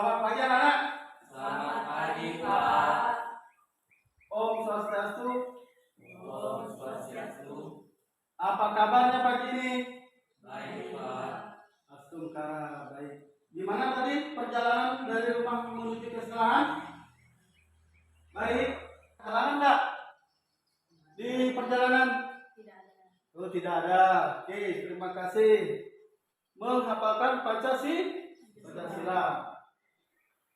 Selamat pagi anak-anak. Selamat pagi, Pak. Om Swastiastu. Om Swastiastu. Apa kabarnya pagi ini? Baik, Pak. Astungkara baik. Gimana tadi perjalanan dari rumah menuju ke sekolahan? Baik. Halangan enggak? Di perjalanan? Tidak ada. Oh, tidak ada. Oke, terima kasih. Menghafalkan Pancasila.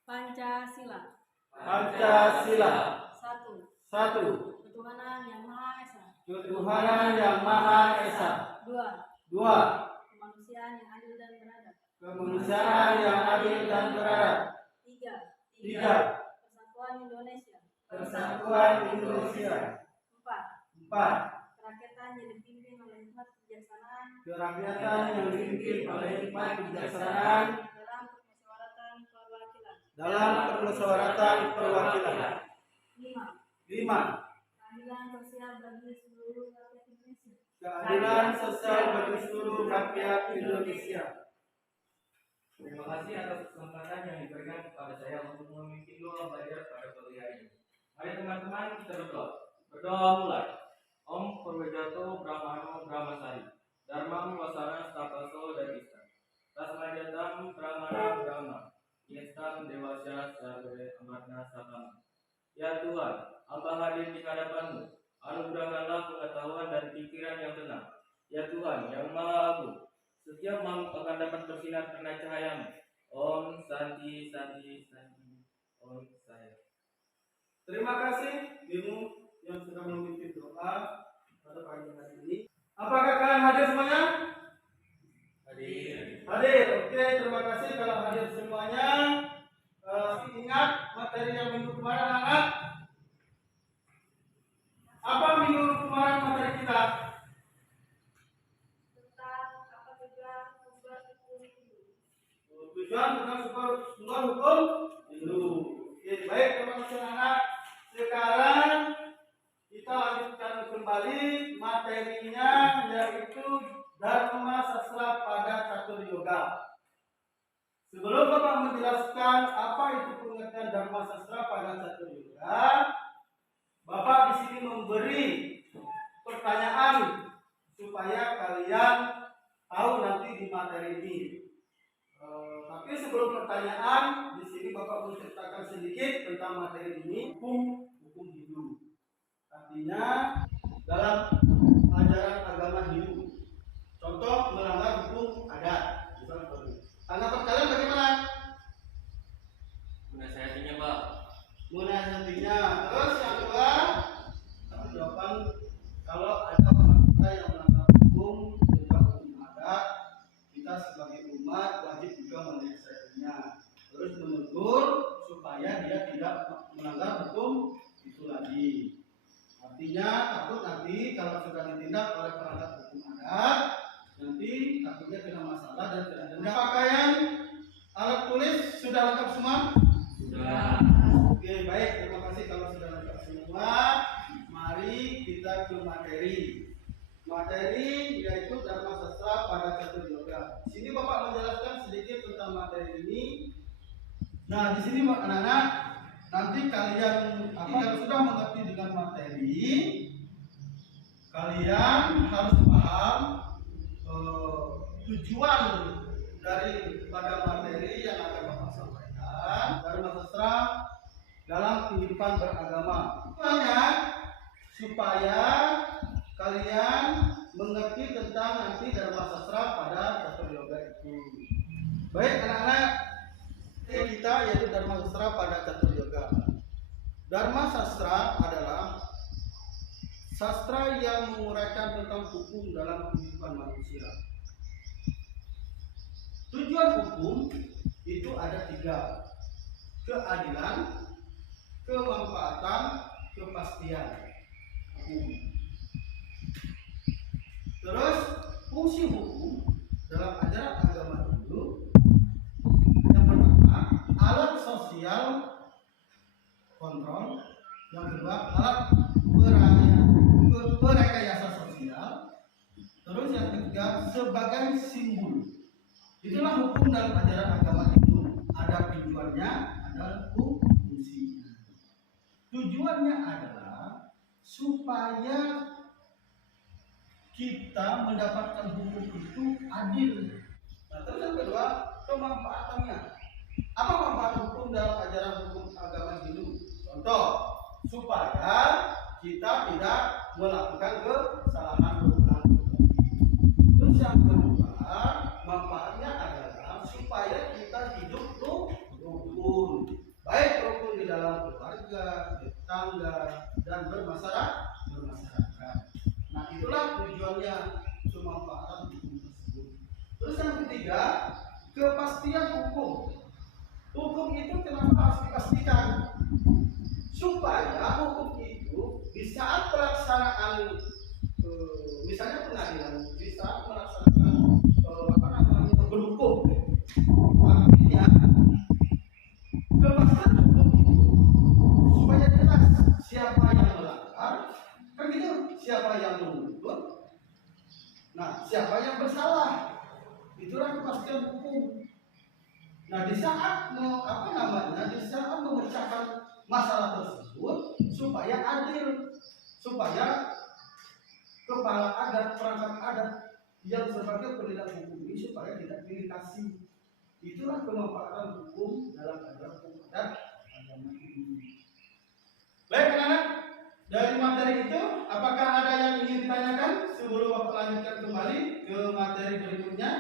Pancasila. Pancasila. Satu. 1. Ketuhanan yang Maha Esa. Ketuhanan yang Maha Esa. 2. 2. Kemanusiaan yang adil dan beradab. Kemanusiaan yang adil dan beradab. 3. 3. Persatuan Indonesia. Persatuan Indonesia. 4. Kerakyatan yang dipimpin oleh hikmat kebijaksanaan. Kerakyatan yang dipimpin oleh hikmat kebijaksanaan dalam permusyawaratan perwakilan. 5. Keadilan sosial bagi seluruh rakyat Indonesia. Keadilan sosial bagi seluruh rakyat Indonesia. Terima kasih atas kesempatan yang diberikan kepada saya untuk memimpin doa belajar pada pagi hari ini. Mari teman-teman kita berdoa. Berdoa mulai. Om Purwejato Brahmano Brahmasari Dharmam Wasana Stapaso Dadista Tasmajatam Brahmana Brahma Yestam Dewasya Sarve Amarna Satama. Ya Tuhan, hamba hadir di hadapanmu. Anugerahkanlah pengetahuan dan pikiran yang tenang. Ya Tuhan yang Maha Agung, setiap makhluk akan dapat bersinar karena cahayamu. Om Santi Santi Santi Om Saya. Terima kasih Bimu yang sudah memimpin doa pada pagi hari ini. Apakah kalian hadir semuanya? Hadir. Hadir. Oke, terima kasih kalau hadir semuanya. Ingat materi yang minggu kemarin anak. Apa minggu kemarin materi kita? Tentang apa tujuan sumber hukum Hindu. Tujuan tentang sumber hukum Hindu. Oke, baik teman-teman anak. Sekarang kita lanjutkan kembali materinya, yaitu Dharma Sastra pada Catur Yoga. Sebelum Bapak menjelaskan apa itu pengertian Dharma Sastra pada Catur Yoga, Bapak di sini memberi pertanyaan supaya kalian tahu nanti di materi ini. Tapi sebelum pertanyaan, di sini Bapak menceritakan sedikit tentang materi ini, hukum Hindu. Artinya dalam ajaran agama Hindu. Contoh melanggar hukum adat. Tanggapan kalian bagaimana? Menasihatinya, Pak. Menasihatinya. Terus yang kedua, jawaban kalau ada orang kita yang melanggar hukum adat, kita sebagai umat wajib juga menasihatinya. Terus menegur supaya dia tidak melanggar hukum itu lagi. Artinya takut nanti kalau sudah ditindak oleh pelanggar hukum adat, nanti takutnya kena masalah dan kena denda. Pakaian, alat tulis sudah lengkap semua? Sudah. Oke, baik, terima kasih kalau sudah lengkap semua. Mari kita ke materi. Materi yaitu Dharma Sastra pada Catur Yoga. Di sini Bapak menjelaskan sedikit tentang materi ini. Nah, di sini anak-anak, nanti kalian kalau sudah mengerti dengan materi, kalian harus paham tujuan daripada materi yang akan Bapak sampaikan. Dharma Sastra dalam kehidupan beragama. Tujuannya supaya kalian mengerti tentang nanti Dharma Sastra pada Catur Yoga itu. Baik anak-anak, kita yaitu Dharma Sastra pada Catur Yoga. Dharma Sastra adalah sastra yang menguraikan tentang hukum dalam kehidupan manusia. Tujuan hukum itu ada 3: keadilan, kemanfaatan, kepastian hukum. Terus fungsi hukum dalam ajaran agama Hindu yang pertama alat sosial kontrol, yang kedua alat perekayasa sosial, terus yang ketiga sebagai simbol. Itulah hukum dalam ajaran agama Hindu. Ada tujuan tujuannya adalah fungsinya. Tujuannya adalah supaya kita mendapatkan hukum itu adil. Nah, terus yang kedua, kemanfaatannya. Apa manfaat hukum dalam ajaran hukum agama Hindu? Contoh, supaya kita tidak melakukan kesalahan berulang. Terus yang kedua, manfaatnya adalah supaya kita hidup rukun, baik rukun di dalam keluarga, tetangga, dan bermasyarakat. Nah, itulah tujuannya, kemanfaatan hukum tersebut. Terus yang ketiga, kepastian hukum. Hukum itu kenapa harus dipastikan? Supaya hukum itu di saat pelaksanaan, misalnya pengadilan, di saat melaksanakan berhukum, artinya kepastian hukum itu supaya jelas siapa yang melanggar, kan gitu, siapa yang menuntut, nah siapa yang bersalah, itulah kepastian hukum. Nah, di saat di saat memecahkan masalah tersebut supaya adil, supaya kepala adat, perangkat adat yang sebagai penegak hukum ini supaya tidak diiritasi. Itulah kemanfaatan hukum dalam ajaran hukum adat agama Hindu. Baik anak-anak, dari materi itu apakah ada yang ingin ditanyakan sebelum Bapak lanjutkan kembali ke materi berikutnya,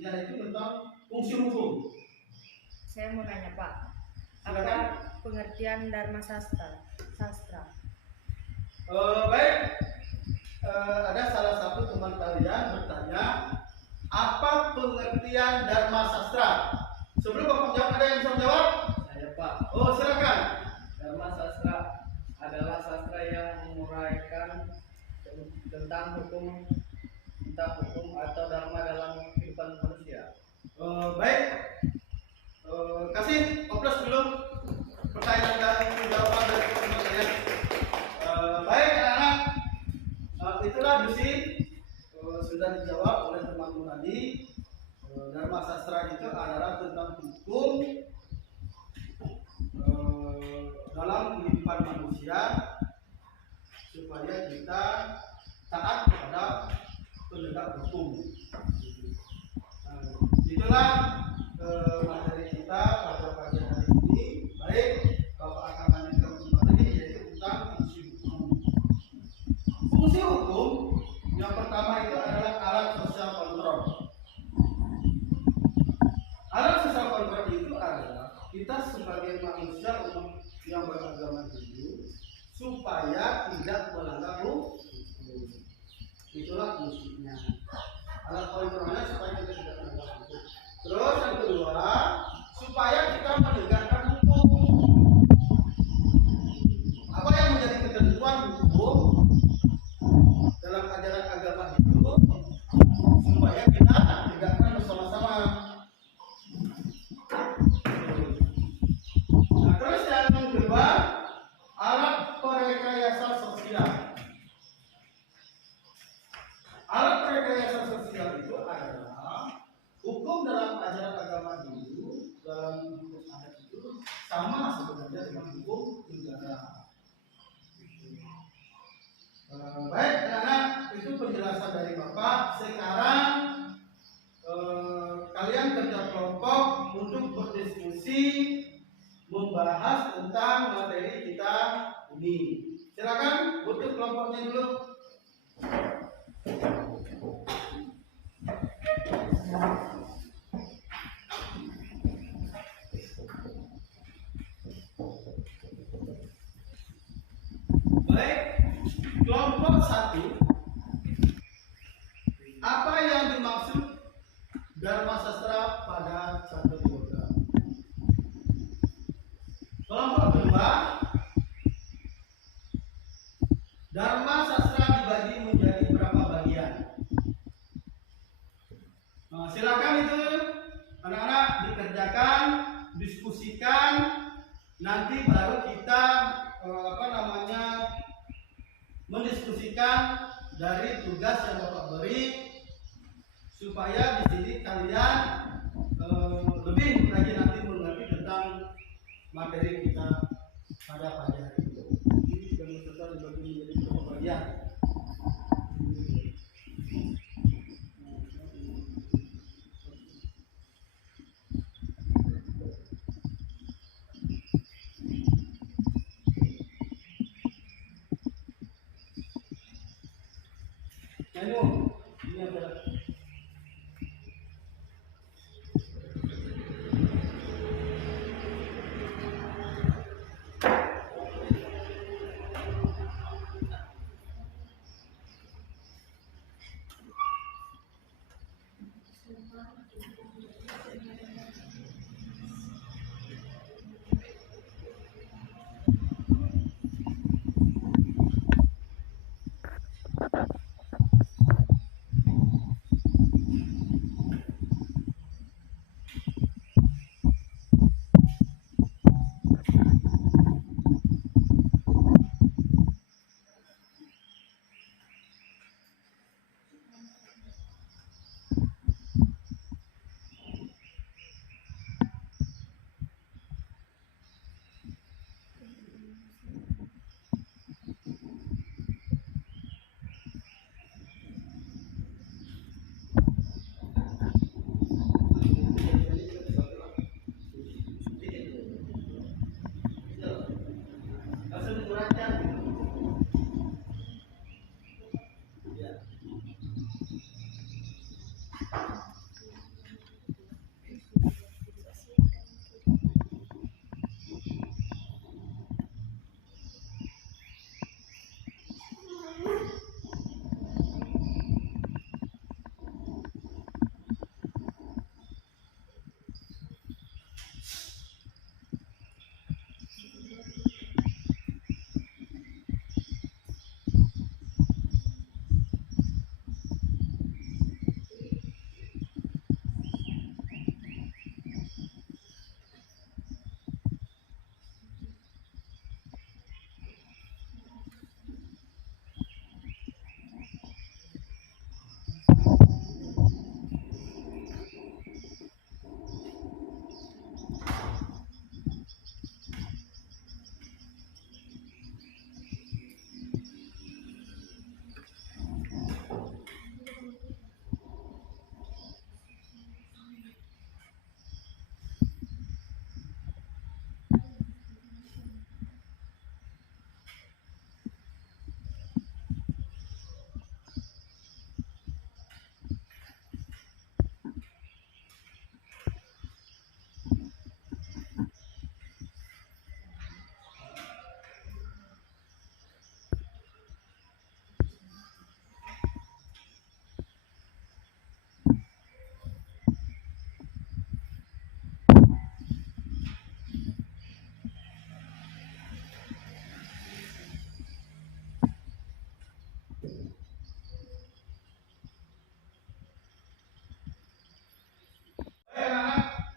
yaitu tentang fungsi hukum? Saya mau nanya Pak, apa Silakan. pengertian Dharma Sastra? Baik, ada salah satu teman kalian bertanya, apa pengertian Dharma Sastra? Sebelum Bapak jawab, ada yang bisa menjawab? Saya Pak, Oh, silakan. Dharma Sastra adalah sastra yang menguraikan tentang hukum, entah hukum atau dharma dalam kehidupan manusia. Baik, kasih oplos dulu pertanyaan dan jawaban dari teman kalian. Baik anak-anak, itulah Dusi sudah dijawab oleh temanmu tadi. Dharma Sastra itu adalah tentang hukum dalam kehidupan manusia supaya kita taat kepada penegak hukum. Itulah materi kita pada pagi hari ini. Baik, Bapak akan lanjutkan kembali yaitu tentang fungsi hukum. Fungsi hukum yang pertama itu adalah alat sosial kontrol. Alat sosial kontrol itu adalah kita sebagai manusia umat yang beragama Hindu supaya tidak melanggar hukum. Itulah fungsinya. Alat kontrolnya supaya kita tidak melanggar hukum. Terus yang kedua, supaya kita menegakkan hukum. Apa yang menjadi ketentuan hukum dalam ajaran agama Hindu supaya kita tegakkan bersama-sama. Nah, terus yang kedua, alat perekayasa sosial. Alat perekayasa sosial itu adalah hukum dalam ajaran agama Hindu, dalam hukum adat itu sama sebenarnya dengan hukum negara. Baik, karena itu penjelasan dari Bapak. Sekarang kalian kerja kelompok untuk berdiskusi membahas tentang materi kita ini. Silakan untuk kelompoknya dulu. Baik, kelompok 1. Apa yang dimaksud Dharma Sastra pada satu program? Kelompok 2, Dharma Sastra dibagi menjadi berapa bagian? Nah, silakan itu anak-anak dikerjakan, diskusikan, nanti baru kita mendiskusikan dari tugas yang Bapak beri supaya di sini kalian lebih lagi nanti mengerti tentang materi kita pada pagi hari ini. Dan peserta dibagi menjadi beberapa bagian. Ini adalah langsung dikurangkan. Ya.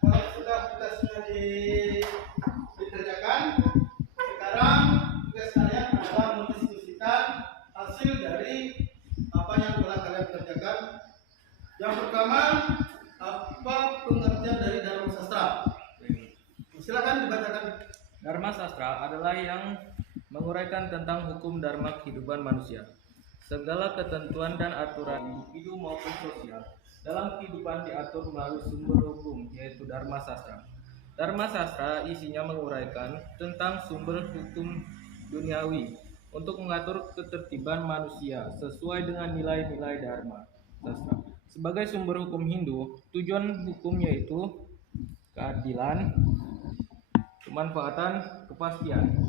Kalau sudah tugasnya dikerjakan, sekarang tugas kalian adalah mendiskusikan hasil dari apa yang telah kalian kerjakan. Yang pertama, apa pengertian dari Dharma Sastra? Silakan dibacakan. Dharma Sastra adalah yang menguraikan tentang hukum dharma kehidupan manusia. Segala ketentuan dan aturan individu maupun sosial dalam kehidupan diatur melalui sumber hukum, yaitu Dharma Sastra. Dharma Sastra isinya menguraikan tentang sumber hukum duniawi untuk mengatur ketertiban manusia sesuai dengan nilai-nilai Dharma Sastra. Sebagai sumber hukum Hindu, tujuan hukum yaitu keadilan, kemanfaatan, kepastian.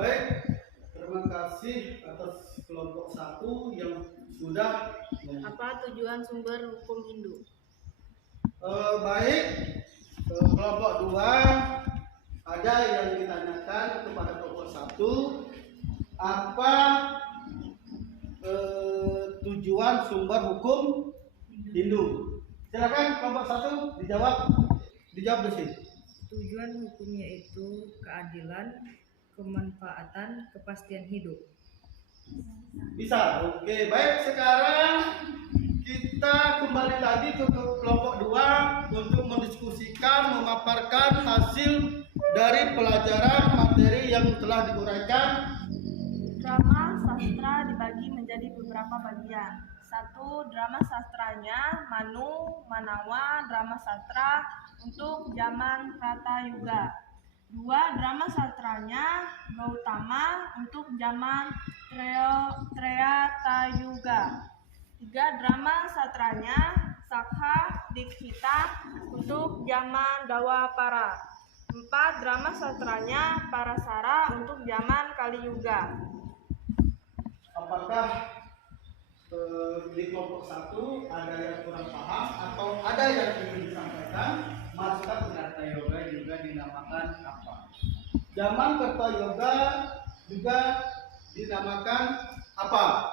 Baik, terima kasih atas kelompok 1 yang sudah Apa tujuan sumber hukum Hindu? baik. Kelompok 2 ada yang ditanyakan kepada kelompok 1, apa tujuan sumber hukum Hindu? Silakan kelompok 1 dijawab di sini. Tujuan hukumnya itu keadilan, kemanfaatan, kepastian hidup. Bisa. Oke, baik, sekarang kita kembali lagi ke kelompok 2 untuk mendiskusikan, memaparkan hasil dari pelajaran materi yang telah diuraikan. Drama sastra dibagi menjadi beberapa bagian. 1. Drama sastranya Manu, Manawa, drama sastra untuk zaman Pratayuga. 2. Drama sastranya Gautama untuk zaman Tretayuga. 3. Drama sastranya Sakha Dikshita untuk zaman Dwapara. 4. Drama sastranya Parasara untuk zaman Kaliyuga. Apakah di kelompok 1 ada yang kurang paham atau ada yang ingin disampaikan? Masa Kartayoga juga dinamakan apa? Zaman Kartayoga juga dinamakan apa?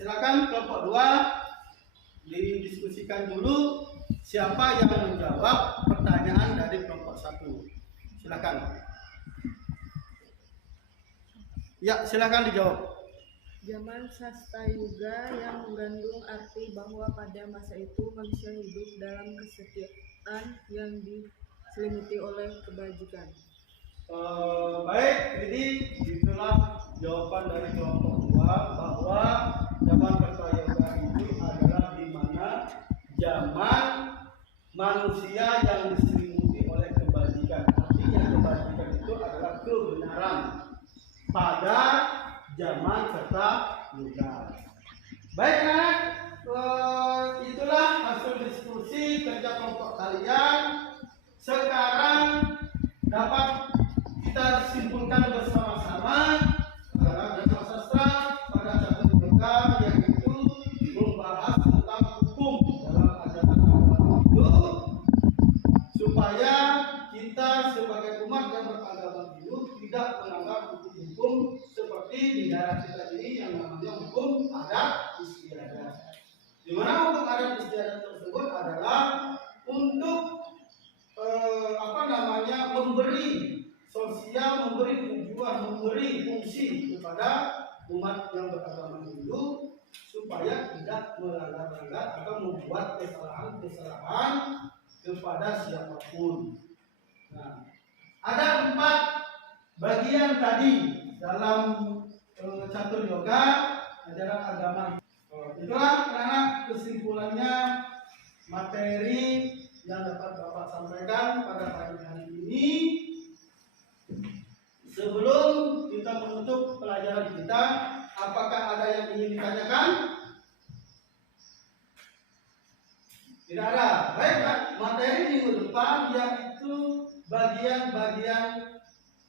Silakan kelompok 2 didiskusikan dulu siapa yang menjawab pertanyaan dari kelompok 1. Silakan. Ya, silakan dijawab. Zaman Sastayuga yang mengandung arti bahwa pada masa itu manusia hidup dalam kesetiaan yang diselimuti oleh kebajikan. Baik, jadi itulah jawaban dari kelompok 2 bahwa zaman Kartayoga itu adalah di mana zaman manusia yang diselimuti oleh kebajikan. Artinya kebajikan itu adalah kebenaran pada zaman Kartayoga. Baik, anak, itulah hasil diskusi kerja kelompok kalian. Sekarang dapat kita simpulkan bersama-sama bahwa drama sastra pada Kartayoga yaitu membahas tentang hukum dalam ajaran agama itu, supaya kita sebagai umat yang beragama Hindu tidak menganggap hukum-hukum seperti di daerah kita ini yang namanya hukum adat istiadat. Di mana hukum adat istiadat tersebut adalah untuk memberi sosial, memberi tujuan, memberi fungsi kepada umat yang beragama Hindu supaya tidak melanggar-langgar atau membuat kesalahan-kesalahan kepada siapapun. Nah, ada 4 bagian tadi dalam catur yoga ajaran agama. Itulah karena kesimpulannya materi yang dapat Bapak sampaikan pada pagi hari ini. Sebelum kita menutup pelajaran kita, apakah ada yang ingin ditanyakan? Tidak ada. Baik, Pak. Materi minggu depan yaitu bagian-bagian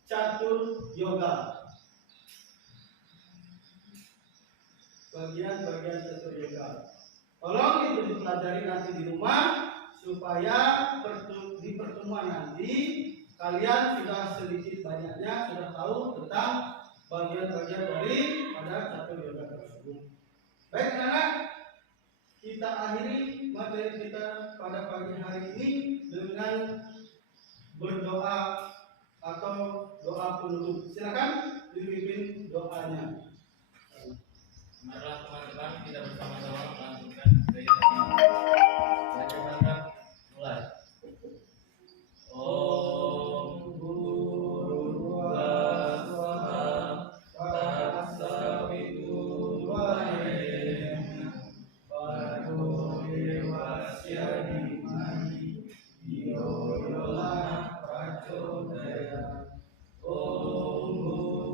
catur yoga. Bagian-bagian catur yoga. Tolong itu dipelajari nanti di rumah supaya di pertemuan nanti kalian sudah sedikit banyaknya sudah tahu tentang bagian-bagian dari pada catur yoga tersebut. Baik, anak, kita akhiri materi kita pada pagi hari ini dengan berdoa atau doa penutup. Silakan dipimpin doanya. Marilah teman-teman kita bersama-sama melanjutkan kegiatan mulai. Om Bhurvasvaha Tatsaviturvarenyam Bhargo Devasya Dhimani Dhiyo Yona Prachodayat. Om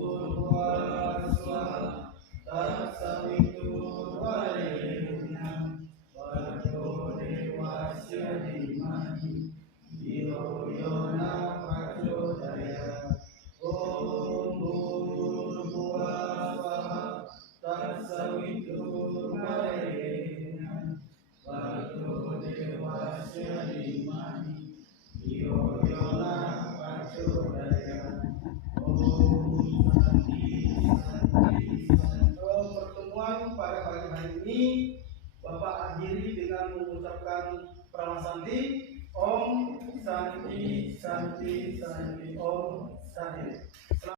Bhurvasvaha Tatsaviturvarenyam Bhargo Devasya Dhimani Dhiyo Yona Prachodayat. Om Bhurvasvaha Tatsaviturvarenyam Bhargo Devasya Dhimani Dhiyo Yona Prachodayat. Pertemuan pada pagi hari ini Bapak akhiri dengan mengucapkan pranasanti Om Santi Santi Santi Om Santi.